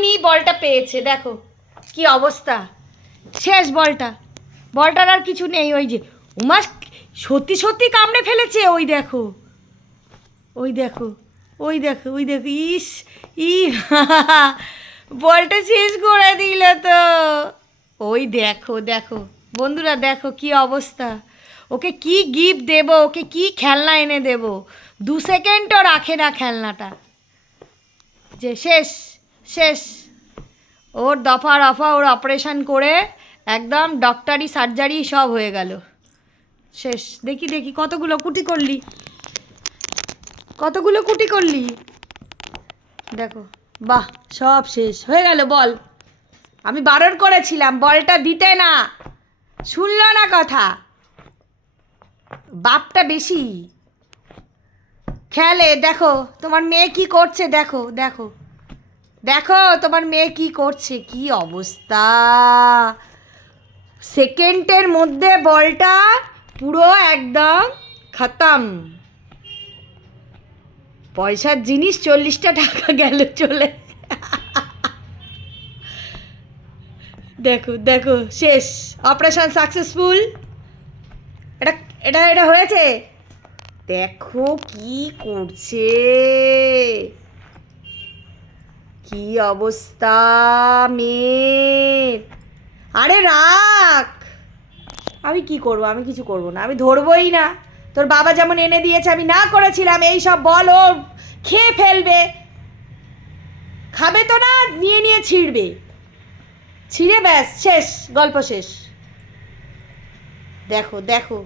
পায়নি, বলটা পেয়েছে। দেখো কি অবস্থা, শেষ বলটার আর কিছু নেই। ওই যে উমা সত্যি সত্যি কামড়ে ফেলেছে। ওই দেখো ওই দেখো ওই দেখো ওই দেখো, ইস ই বলটা শেষ করে দিল তো। ওই দেখো দেখো বন্ধুরা, দেখো কি অবস্থা। ওকে কি গিফট দেব, ওকে কি খেলনা এনে দেব, 2 সেকেন্ডও রাখে না খেলনাটা। যে শেষ শেষ, ওর দফা রফা, ওর অপারেশন করে একদম ডক্টরি সার্জারি সব হয়ে গেল, শেষ। দেখি দেখি কতগুলো কুটি করলি, কতগুলো কুটি করলি, দেখো। বাহ, সব শেষ হয়ে গেল বল। আমি বারণ করেছিলাম বলটা দিতে, না শুনলো না কথা। বাপটা বেশি খেলে। দেখো তোমার মেয়ে কি করছে, দেখো দেখো দেখো তোমার মেয়ে কি করছে, কি অবস্থা। সেকেন্ডের মধ্যে বলটা পুরো একদম খতম। পয়সার জিনিস 40টা টাকা গেল চলে। দেখো দেখো শেষ, অপারেশন সাকসেসফুল। এটা এটা এটা হয়েছে। দেখো কি করছে, কি অবস্থা মেয়ের। আরে রাখ, আমি কি করব, আমি কিছু করব না, আমি ধরবই না। তোর বাবা যেমন এনে দিয়েছে, আমি না করেছিলাম এই সব বল ও খেয়ে ফেলবে। খাবে তো না, নিয়ে নিয়ে ছিঁড়বে, ছিঁড়ে ব্যাস শেষ, গল্প শেষ। দেখো দেখো